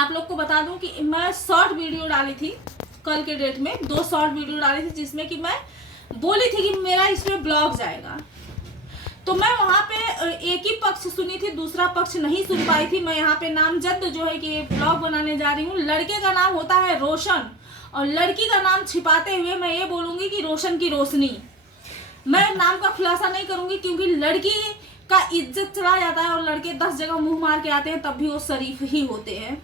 आप लोग को बता दूं कि मैं शॉर्ट वीडियो डाली थी कल के डेट में, 2 शॉर्ट वीडियो डाली थी जिसमें कि मैं बोली थी कि मेरा इसमें ब्लॉग जाएगा। तो मैं वहाँ पे एक ही पक्ष सुनी थी, दूसरा पक्ष नहीं सुन पाई थी। मैं यहाँ पे नामजद जो है कि ब्लॉग बनाने जा रही हूँ। लड़के का नाम होता है रोशन और लड़की का नाम छिपाते हुए मैं ये बोलूँगी कि रोशन की रोशनी। मैं नाम का खुलासा नहीं करूँगी क्योंकि लड़की का इज्जत चला जाता है और लड़के 10 जगह मुंह मार के आते हैं तब भी वो शरीफ ही होते हैं।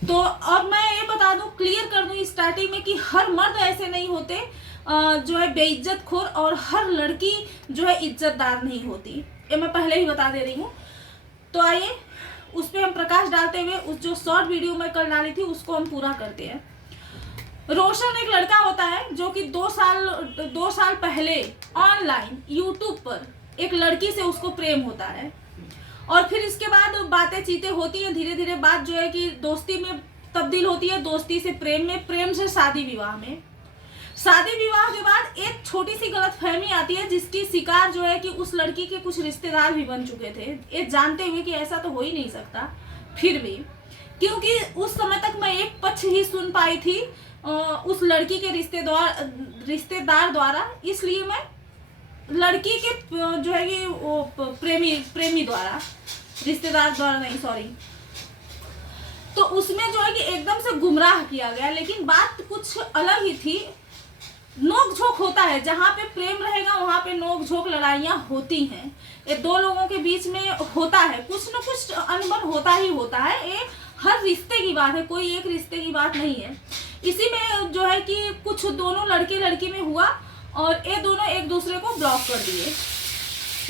तो और मैं ये बता दूं, क्लियर कर दूं स्टार्टिंग में कि हर मर्द ऐसे नहीं होते जो है बेइज्जत खोर, और हर लड़की जो है इज्जतदार नहीं होती, ये मैं पहले ही बता दे रही हूँ। तो आइए उस पर हम प्रकाश डालते हुए उस जो शॉर्ट वीडियो मैं कल डाली थी उसको हम पूरा करते हैं। रोशन एक लड़का होता है जो कि 2 साल पहले ऑनलाइन यूट्यूब पर एक लड़की से उसको प्रेम होता है और फिर इसके बाद बातें चीतें होती हैं। धीरे धीरे बात जो है कि दोस्ती में तब्दील होती है, दोस्ती से प्रेम में, प्रेम से शादी विवाह में। शादी विवाह के बाद एक छोटी सी गलतफहमी आती है जिसकी शिकार जो है कि उस लड़की के कुछ रिश्तेदार भी बन चुके थे, ये जानते हुए कि ऐसा तो हो ही नहीं सकता। फिर भी क्योंकि उस समय तक मैं एक पक्ष ही सुन पाई थी उस लड़की के रिश्तेदार द्वारा, इसलिए मैं लड़की के जो है कि वो प्रेमी द्वारा, रिश्तेदार द्वारा नहीं, सॉरी, तो उसमें जो है कि एकदम से गुमराह किया गया। लेकिन बात कुछ अलग ही थी। नोक झोंक होता है, जहाँ पे प्रेम रहेगा वहाँ पे नोक झोंक लड़ाइयाँ होती हैं। ये 2 लोगों के बीच में होता है, कुछ न कुछ अनबन होता ही होता है। ये हर रिश्ते की बात है, कोई एक रिश्ते की बात नहीं है। इसी में जो है कि कुछ दोनों लड़के लड़की में हुआ और ये दोनों एक दूसरे को ब्लॉक कर दिए।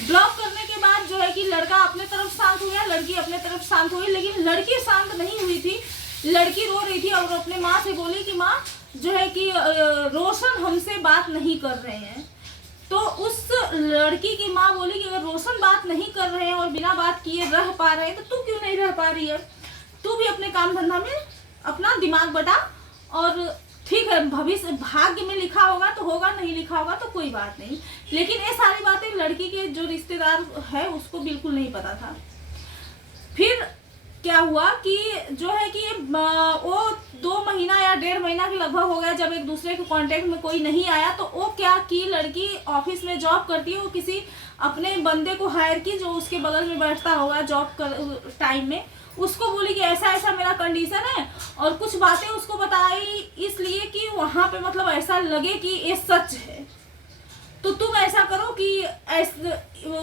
ब्लॉक करने के बाद जो है कि लड़का अपने तरफ शांत हो गया, लड़की अपने तरफ शांत हो गई। लेकिन लड़की शांत नहीं हुई थी, लड़की रो रही थी और अपने माँ से बोली कि माँ जो है कि रोशन हमसे बात नहीं कर रहे हैं। तो उस लड़की की माँ बोली कि अगर रोशन बात नहीं कर रहे हैं और बिना बात किए रह पा रहे हैं तो तू क्यों नहीं रह पा रही है? तू भी अपने काम धंधा में अपना दिमाग बटा, और ठीक है भविष्य भाग्य में लिखा होगा तो होगा, नहीं लिखा होगा तो कोई बात नहीं। लेकिन ये सारी बातें लड़की के जो रिश्तेदार है उसको बिल्कुल नहीं पता था। फिर क्या हुआ कि जो है कि वो 2 महीना या 1.5 महीना के लगभग हो गया जब एक दूसरे के कांटेक्ट में कोई नहीं आया। तो वो क्या की, लड़की ऑफिस में जॉब करती है, वो किसी अपने बंदे को हायर की जो उसके बगल में बैठता होगा जॉब कर टाइम में, उसको बोली कि ऐसा ऐसा मेरा कंडीशन है और कुछ बातें उसको बताई, इसलिए कि वहाँ पे मतलब ऐसा लगे कि ये सच है। तो तुम ऐसा करो कि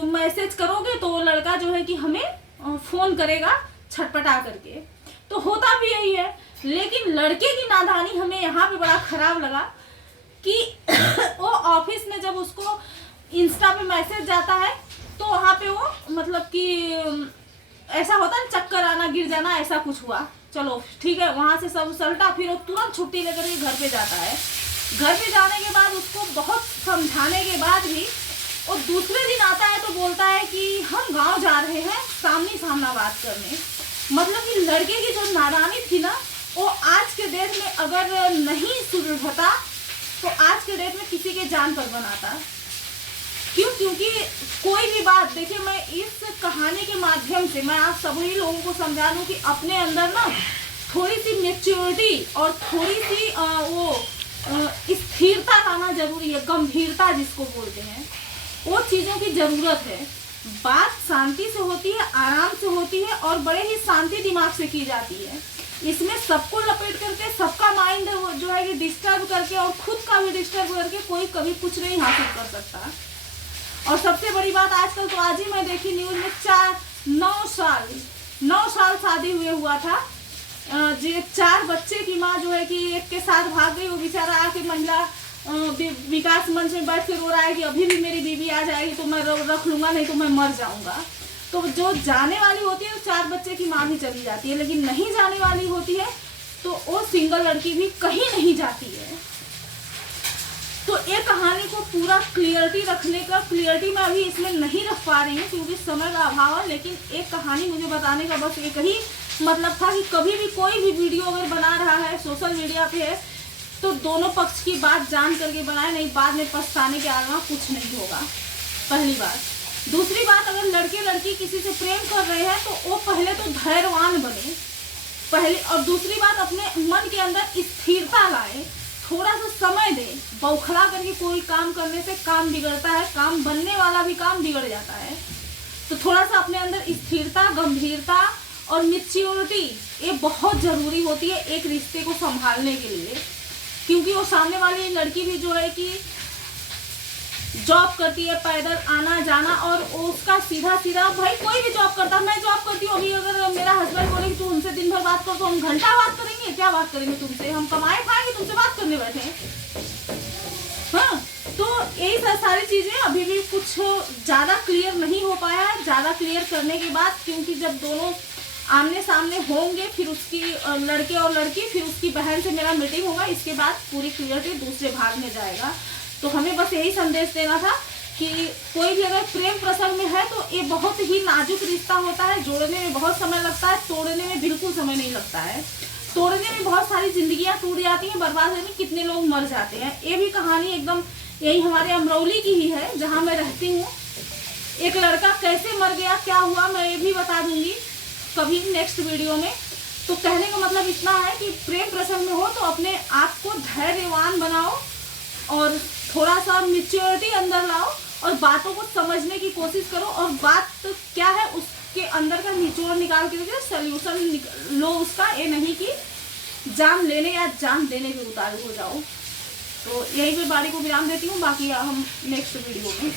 मैसेज करोगे तो वो लड़का जो है कि हमें फ़ोन करेगा छटपटा करके। तो होता भी यही है। लेकिन लड़के की नादानी हमें यहाँ पे बड़ा खराब लगा कि वो ऑफिस में जब उसको इंस्टा पे मैसेज जाता है तो वहाँ पे वो मतलब कि ऐसा होता है चक्कर आना, गिर जाना, ऐसा कुछ हुआ। चलो ठीक है, वहाँ से सब सलटा, फिर वो तुरंत छुट्टी लेकर के घर पे जाता है। घर पे जाने के बाद उसको बहुत समझाने के बाद भी वो दूसरे दिन आता है तो बोलता है कि हम गांव जा रहे हैं सामने सामना बात करने। मतलब कि लड़के की जो नादानी थी ना, वो आज के डेट में अगर नहीं सुधरता तो आज के डेट में किसी के जान पर बनाता। क्यों? क्योंकि कोई भी बात, देखिए मैं इस कहानी के माध्यम से मैं आप सभी लोगों को समझा दूं कि अपने अंदर ना थोड़ी सी मैच्योरिटी और थोड़ी सी स्थिरता लाना जरूरी है, गंभीरता जिसको बोलते हैं, वो चीज़ों की ज़रूरत है। बात शांति से होती है, आराम से होती है और बड़े ही शांति दिमाग से की जाती है। इसमें सबको लपेट करके, सबका माइंड जो है कि डिस्टर्ब करके और खुद का भी डिस्टर्ब करके कोई कभी कुछ नहीं हासिल कर सकता। और सबसे बड़ी बात आजकल तो आज ही मैं देखी न्यूज़ में 9 साल शादी हुए हुआ था, 4 बच्चे की माँ जो है कि एक के साथ भाग गई। वो बेचारा आके महिला विकास मंच में बैठ के रो रहा है कि अभी भी मेरी बीवी आ जाएगी तो मैं रख लूंगा, नहीं तो मैं मर जाऊंगा। तो जो जाने वाली होती है तो 4 बच्चे की माँ भी चली जाती है, लेकिन नहीं जाने वाली होती है तो वो सिंगल लड़की भी कहीं नहीं जाती है। तो ये कहानी को पूरा क्लियरिटी रखने का, क्लियरिटी मैं अभी इसमें नहीं रख पा रही हूँ क्योंकि समय का अभाव है, लेकिन एक कहानी मुझे बताने का बस एक ही मतलब था कि कभी भी कोई भी वीडियो अगर बना रहा है, सोशल मीडिया पे है, तो दोनों पक्ष की बात जान करके बनाए, नहीं बाद में पछताने के अलावा कुछ नहीं होगा। पहली बात। दूसरी बात, अगर लड़के लड़की किसी से प्रेम कर रहे हैं तो वो पहले तो धैर्यवान बने, पहले। और दूसरी बात, अपने मन के अंदर स्थिरता लाए, थोड़ा सा समय दे। बौखला करके कोई काम करने से काम बिगड़ता है, काम बनने वाला भी काम बिगड़ जाता है। तो थोड़ा सा अपने अंदर स्थिरता, गंभीरता और मैच्योरिटी ये बहुत ज़रूरी होती है एक रिश्ते को संभालने के लिए। क्योंकि वो सामने वाली लड़की भी जो है कि जॉब करती है, पैदल आना जाना, और उसका सीधा भाई कोई भी जॉब करता है, मैं जॉब करती हूँ। अभी अगर मेरा हस्बैंड बोले कि तू हमसे दिन भर बात कर, तो हम घंटा बात करेंगे? क्या बात करेंगे तुमसे? हम कमाए खाएंगे, तुमसे बात करने बैठे हैं? हाँ, तो यही सारी चीजें अभी भी कुछ ज्यादा क्लियर नहीं हो पाया है। ज्यादा क्लियर करने के बाद, क्योंकि जब दोनों आमने सामने होंगे, फिर उसकी लड़के और लड़की, फिर उसकी बहन से मेरा मीटिंग होगा, इसके बाद पूरी क्लियरिटी दूसरे भाग में जाएगा। तो हमें बस यही संदेश देना था कि कोई भी अगर प्रेम प्रसंग में है तो ये बहुत ही नाजुक रिश्ता होता है। जोड़ने में बहुत समय लगता है, तोड़ने में बिल्कुल समय नहीं लगता है। तोड़ने में बहुत सारी जिंदगियां टूट जाती हैं, बर्बाद होने में कितने लोग मर जाते हैं। ये भी कहानी एकदम यही हमारे अमरौली की ही है, जहाँ मैं रहती हूँ। एक लड़का कैसे मर गया, क्या हुआ, मैं ये भी बता दूंगी कभी नेक्स्ट वीडियो में। तो कहने का मतलब इतना है कि प्रेम प्रसंग में हो तो अपने आप को धैर्यवान बनाओ और थोड़ा सा मैच्योरिटी अंदर लाओ और बातों को समझने की कोशिश करो, और बात तो क्या है उसके अंदर का निचोड़ निकाल के सोल्यूशन लो उसका। ये नहीं कि जान लेने या जान देने के उतारू हो जाओ। तो यही पे बारी को विराम देती हूँ, बाकी हम नेक्स्ट वीडियो में